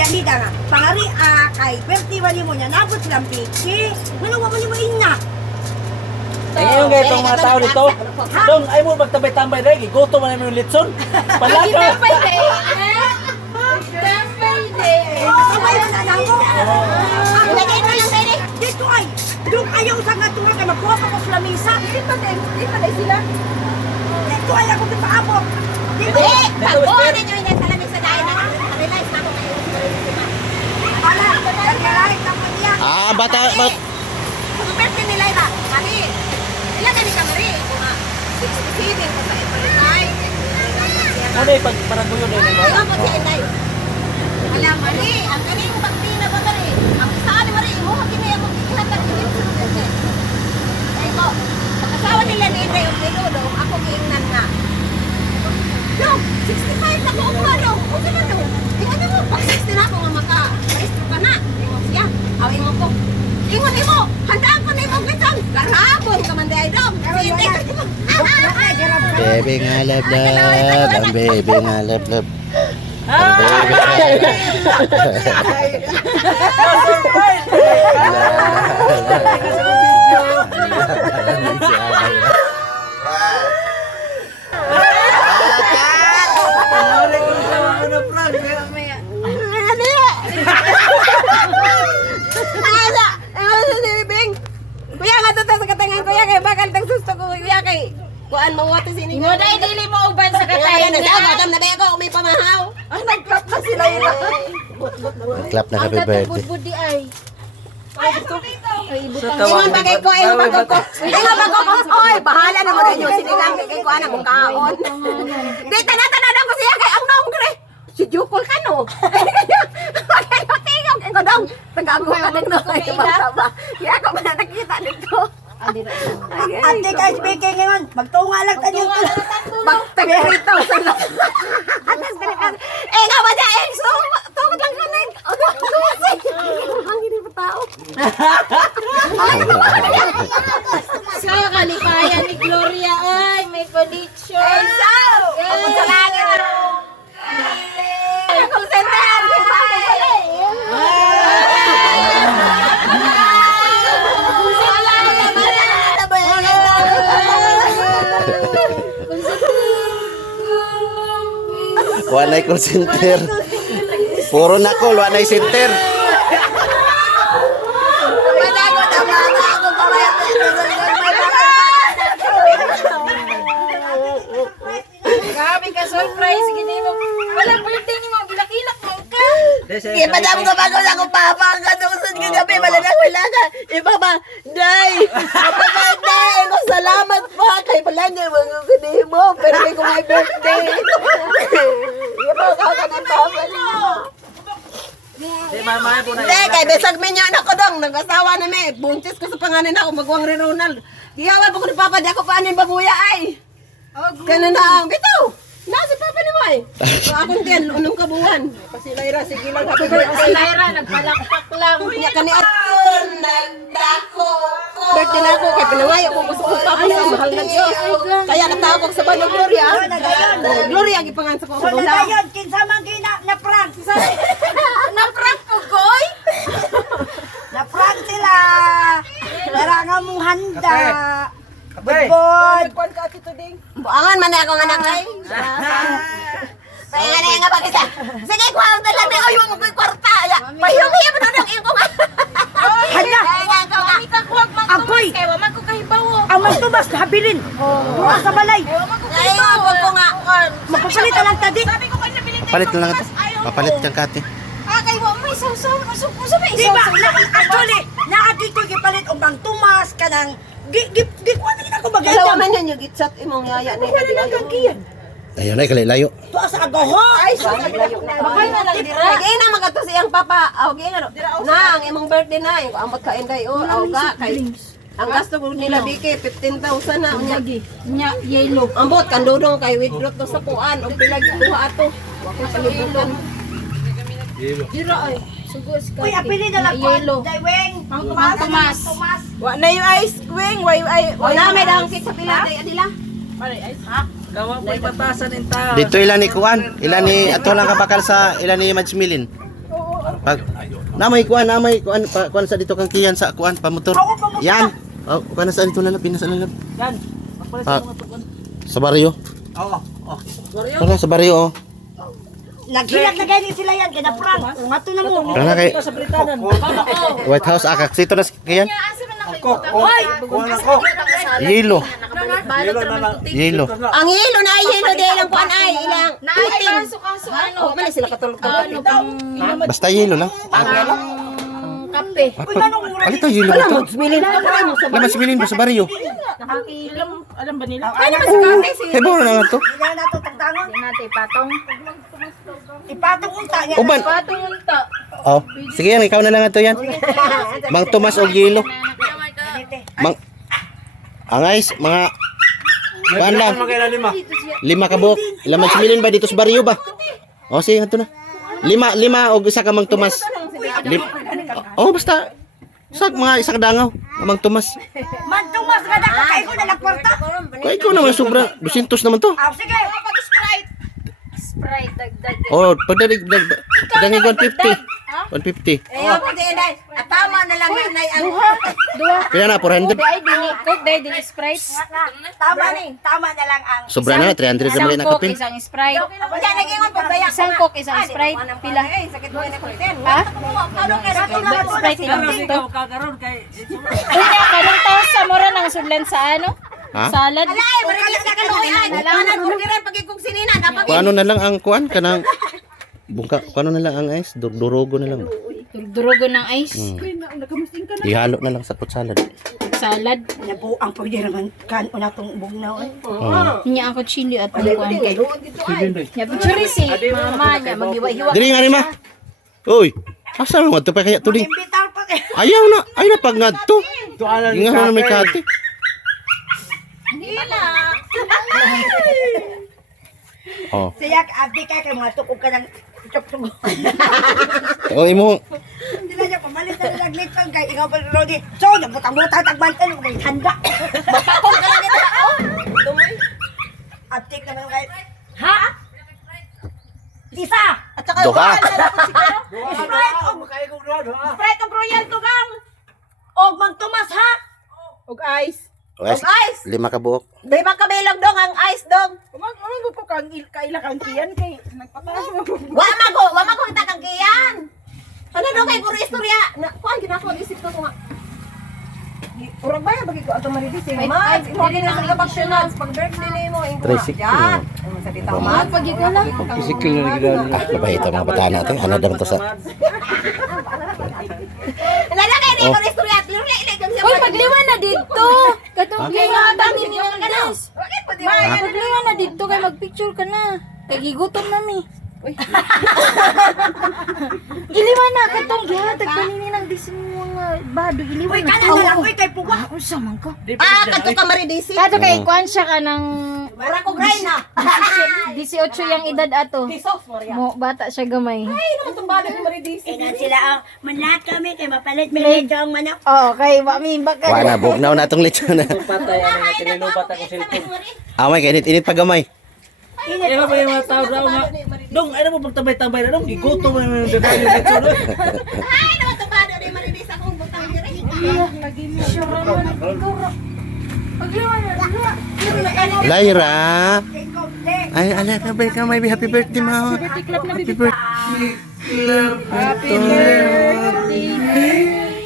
Yan di nga. Pangari kay pertiwan mo niya nabot silang piki. Manawa mo ni mo inya. Ayun nga itong mga tao dito. Dong, ay mo magtabay-tambay rin. Gusto man namin yung litson. Palaka. Tambay day. Sabay na nang ko. Lagay mo lang tayo. Dito ay. Dong ayaw sa nga tuwa kay magkuha pa ko sa lamisa. Di pa day sila. Dito ay ako paabot. Dito. Pagbuha na nyo yung salamin sa dahil na. Realize na ako kayo. Ala, naglalait na mo niya. Bata. Kung perte nila iba, kami. Ilan kami kamari? Kung 67 ko sa ipalitay. Ano yung pagparaguyo din? Iwan ko si Inday. Alam, mali. Ang galing bakti na ba mali? Ang saan ni Mari, mo kini ako ihatag ko yung sunod. Ay ko, pagkasawa nila ni Inday o Pinudo, ako giingnan nga. No, 65 na ko ang mano. Kung sino no? Ingon mo, pag 60 na ako nga maka-maestro ka na. Ingon siya. Ingon ko. Ingon mo, handaan ko na yung magbitan. Karabong ka man di ay dong. Si Inday ka mo. Baby nga love. Ang baby nga love. Ang baby. Kuya nga to sa katangan kuya kay bakal tang susto ko kuya kay kuan mo wato sini. Mo dai dili mo uban sa katangan na sa na ba ako may pamahaw. Ay nagklap na sila ila. Clap na happy birthday. Budi ay. Ay ibutang. tawa- Ingon bagay ko ay bago ko. Ingon bago ko. Oy bahala na mo ninyo sinigang kay kuan ang kaon. Di tanan ko siya kay ang nong dire. Si Jukol kano. Bakit ko tingog ko dong. Tagago ka ng noy ba. Kaya ako man nakita dito. Ante ka speaking ngayon. Magtunga lang tayo. Magtagirito sa atas kanikan. Nga ba niya? So, tungkol lang kanin. Ang hindi pa tao. Sa kalipayan ni Gloria ay may condition. Ako sa langit na ro. Kung sentahan, di ba ako pala Wanay call center. Puro na call, wanay center. Manago na mga ako pamaya. Grabe ka surprise gini mo. Wala birthday ni mo gilak-ilak mo ka. Ipadam ko bago na ko papa ang kanusan ka gabi malanang wala ka. Iba ba? Day! Day! Ako salamat pa kay palanya mga gani mo. Pero may ko may birthday. Iba ka ka ng papa no. Di mamay po na Hindi, kay besag minyo anak ko dong. Nag-asawa na may. Buntis ko sa panganin ako. Magwang rin Ronald. Diyawan po ko ni papa. Di ako paanin babuya ay. Ganun na ang bitaw. Nasa papa ni mo ay. So akong din, unong kabuhan. Kasi Lyra, sige lang happy Si birthday. Lyra nagpalakpak lang. Niya kani at nagdako ko. Birthday na ako kay pinangayo ko gusto ko pa sa mahal na Diyos. Kaya natawag ko sa bano Gloria. Gloria gipangan sa ko sa Wala bula. na yun. Kinsa man kina na prank. Na-prank ko goy. Na prank sila. Larangan mong handa. Abay. Bod. Kuan ka tito ding. Buangan man ako nga anak ay. Kaya nga ba kita? Sige, kuha ang dala na ayaw mo ko'y kwarta. Pahiyong-hiya mo doon ang iyong ko nga. Hala. Kami ka kuwag man Agoy. tumas kay wa man ko kahibawo. Ang magtubas habilin. Buka sa balay. Wa man ko Ay, kahibawo. wag ko nga. Magpapalitan lang tadi. Sabi ko kayo nabilin. Palit na lang ito. Papalit kang kati. Kay wa may saw-saw. Usa may Di ba? Actually, nakatito gipalit og bang tumas kanang gikuha na ako bagay. Dalawa man yan yung gitsat imong yaya ni. Wala nang kagiyan. Ayun ay kalilayo. Tuwa sa agaho. Ay, sorry. Bakay na lang dira. Lagi na magato siyang papa. Aw, gina. Na, ang imong birthday na. Yung ambot ka inday. O, aw ka. Kay, ang gasto ko nila, Biki, 15,000 na. Nya yellow. Ambot, kandudong kay withdraw to sa kuan. O, pilag, duha ato. Wakong palibutan. Dira ay. Sugos ka. Uy, apili na lang po. Yellow. Dayweng. Tomas. Tumas. Wa na yung ice wing. Wa na, may dangkit sa pila. Day, adila. Gawa po yung batasan ng tao. Dito ilan ni Kuan, ilan ni ato lang kabakal sa ilan ni Mads Milin. Oo, Pag namay kuan kuan sa dito kang kiyan sa kuan pamotor. Yan. Oh, kuan sa dito na lang pinasa na lang. Yan. Magpalit Ah. sa mga tukon. Sa baryo. Oo. Para sa baryo oh. Naghilag na ganyan sila yan, kaya prank. Kung ato na mo. Kana kay Ito sa Britanan. White House akak sito na kiyan. Hoy! Yelo. Balot na naman puti. Yelo. Ang yelo na ay yelo dahil ang kuan ay ilang puting. Kaso ano? Oh, mali sila katulog Ano pang Basta yelo lang. kape? Alito yelo ito. Laman sibilin mo sa baryo. Nakakilam. Alam ba nila? Ay naman si Kate si. Hebo na lang to. Hindi na nato tagtangon. Hindi natin patong. Ipatong unta niya. Uban. Patong yung ta. Oh, sige yan, ikaw na lang ato yan. Mang Tomas og yelo. Mang Angais, mga kuan lang. Lima ka buok. Laman similin ba dito sa baryo ba? O sige, ato na. Lima og isa ka Mang Tomas. Oh, basta mga isa ka dangaw, Mang Tomas. Man, tumas ka na ko kayo ko na nagkwarta. Kaya ikaw naman sobra 200 naman to. Ah, sige. Sprite, dagdag. Oh, pagdalig 150. 150. Ayo puti dai. Tama na lang nanay ang Duha. Kaya na 400. Day dili. Coke day dili Sprite. Tama na lang ang Sobra na 300 naman na Isang Coke, kapin. isang Sprite. Diyan nagingon pa baya. Isang Coke, isang Sprite. Pila? Eh, sakit mo na konten. Ha? Sprite Pero ilang to? ikaw kagaroon kay Unya, kanang taos sa mura ng sudlan sa ano? Ha? Salad. Alay, marilis ka kaloy ay. Anan orderan pag ikong sinina dapat. Kuano na lang ang kuan kanang bungka, kuano na lang ang ice, durogo na lang. Durugo ng ice. Ihalo na lang sa fruit salad. Salad. nabuang pwede naman kan una tong bugnaw. Nya ako chili at kuan kay. Ya picture si mama niya maghiwa-hiwa. Diri nga ni ma. Uy, asa mo to pa kaya tuding? Imbitar pa kay. Ayaw na pag ngadto. Inga na may kati. Oh. Siya abdi ka kay mga tukog ka ng chok-chok. Oh, imo. Hindi na niya pamalit na naglitong kay ikaw pa Rodi. So, nabutang-butang tagbantan mo kay handa. Bakong ka lang ito. Oh. Abdi ka naman kay. Ha? Lisa! At saka Duha. Sprite og royal to gang. Og Mang Tomas ha? Og ice. Wes, ice. 5 ka buok. May makabilog dong ang ice dong. Umang ko kang kaila kang kiyan kay nagpataas mo. Wa mago kita kang kiyan. Ano daw kay puro istorya? Na kuan ginako isip ko nga. Urang ba bagi ko ato maridis eh. Ma, mo din na sa baksyonals pag birthday nimo ing ko. Tricycle. Yan. Sa dito ma. Pagi ko lang. physical na gidala. Labay ito mga bata natin. Ano daw to sa Lala kay ni ko istorya. Lili kang siya. Uy, pagliwan na dito. Katong gingatan ninyo ang gas. Bakit pwede Pagliwan na dito kay magpicture ka na. Kay gigutom nami. Uy. Iliwan na katong gihatag kanini ng disin mga bado iliwan Uy, na. kanan na lang. Uy, kay Puwa. Unsa man ka? Ah, kadto ka maridisi. Kato kay kuan siya ka ng Ura ko grind na. 18 yang edad ato. Pisos mo riya. Mo bata siya gamay. Ay, naman tumbado ni maridisi. Inan sila ang manlahat kami kay mapalit may medyo ang manok. Oo, kay mami baka. Wala bugnaw na tong lechon na. Patay ano tinilubat ako cellphone. Amay kay init pa gamay. Ano ba yung mga tao daw nga? Dong, ano mo pagtabay-tabay na dong? Gigutom mo naman yung dadali yung lechon. Ay, naman tumbado ni maridisi akong butang diri. Lagi mi sure man ikaw ra. Pagliwan na. Lyra. Ay, ala ka ba ka may happy birthday mo. Happy birthday.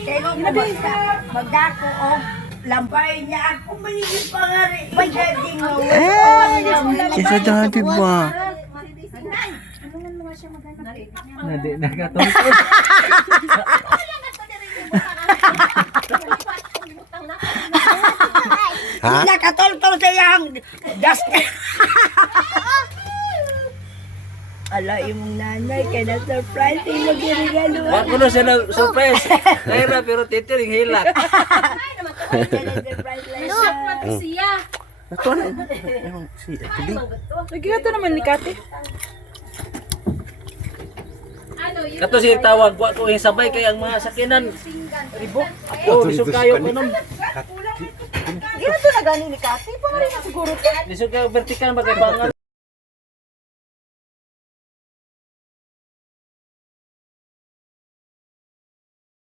Kay ko basta magdako og lampay niya ako maligid pa nga rin. May heading mo. Kisa dati ba? Nadi, nagatungkol. Ha? Nakatol-tol sa iyang dust. Ala, imong nanay, kaya na-surprise yung mag-regalo. Wag ko na siya na surprise. Naira pero titiring hilak. Surprise lang siya. Man siya. Ito na. Si Tuding. Nagigato naman ni Kate. Kato si tawag, wag ko yung sabay kay ang mga sakinan. Ribok. Oh, bisog kayo ko nun. Ginato na gani ni Kati. Pangari na siguro. Bisog kayo vertical magkaibangan.